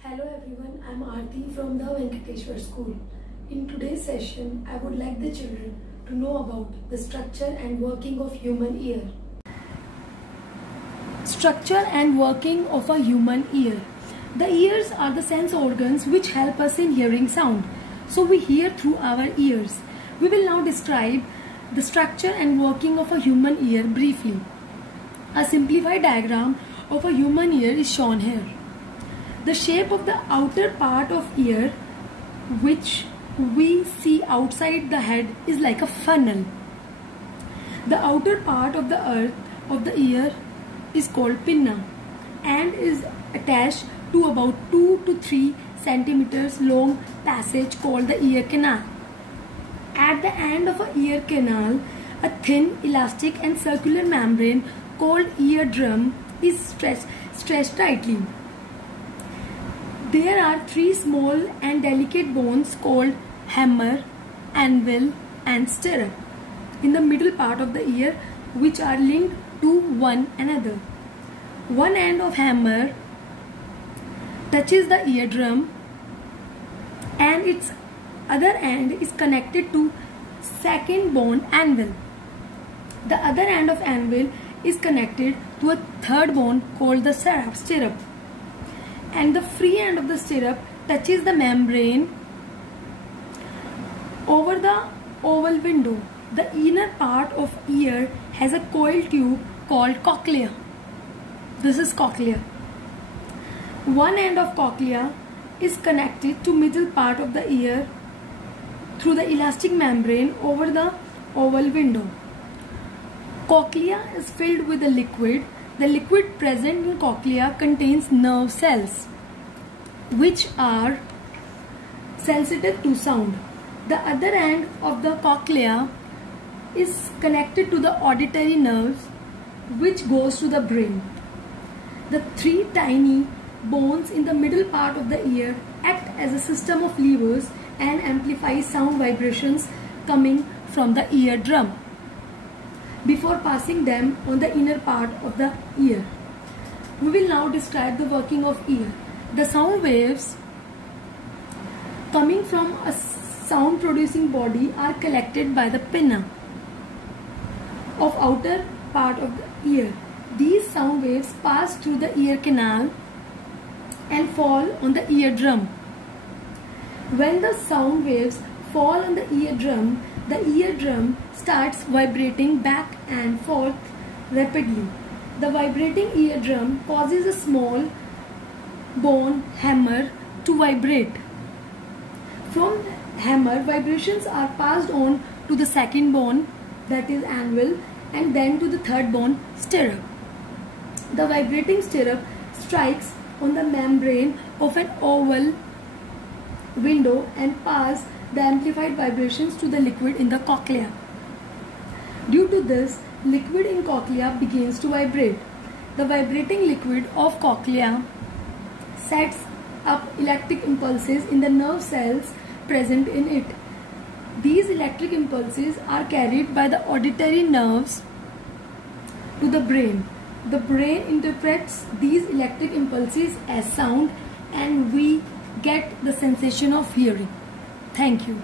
Hello everyone, I am Aarti from the Venkateshwar School. In today's session, I would like the children to know about the structure and working of human ear. Structure and working of a human ear. The ears are the sense organs which help us in hearing sound. So we hear through our ears. We will now describe the structure and working of a human ear briefly. A simplified diagram of a human ear is shown here. The shape of the outer part of ear, which we see outside the head, is like a funnel. The outer part of the ear is called pinna and is attached to about 2 to 3 centimeters long passage called the ear canal. At the end of a ear canal, a thin, elastic and circular membrane called eardrum is stretched tightly. There are 3 small and delicate bones called hammer, anvil and stirrup in the middle part of the ear, which are linked to one another. One end of hammer touches the eardrum and its other end is connected to second bone anvil. The other end of anvil is connected to a third bone called the stirrup. And the free end of the stirrup touches the membrane over the oval window. The inner part of ear has a coil tube called cochlea. This is cochlea. One end of cochlea is connected to middle part of the ear through the elastic membrane over the oval window. Cochlea is filled with a liquid. The liquid present in cochlea contains nerve cells, which are sensitive to sound. The other end of the cochlea is connected to the auditory nerves, which goes to the brain. The 3 tiny bones in the middle part of the ear act as a system of levers and amplify sound vibrations coming from the eardrum before passing them on the inner part of the ear. We will now describe the working of ear. The sound waves coming from a sound producing body are collected by the pinna of outer part of the ear. These sound waves pass through the ear canal and fall on the eardrum. When the sound waves fall on the eardrum starts vibrating back and forth rapidly. The vibrating eardrum causes a small bone hammer to vibrate. From the hammer, vibrations are passed on to the second bone, that is anvil, and then to the third bone, stirrup. The vibrating stirrup strikes on the membrane of an oval window and pass the amplified vibrations to the liquid in the cochlea. Due to this, liquid in cochlea begins to vibrate. The vibrating liquid of cochlea sets up electric impulses in the nerve cells present in it. These electric impulses are carried by the auditory nerves to the brain. The brain interprets these electric impulses as sound and we get the sensation of hearing. Thank you.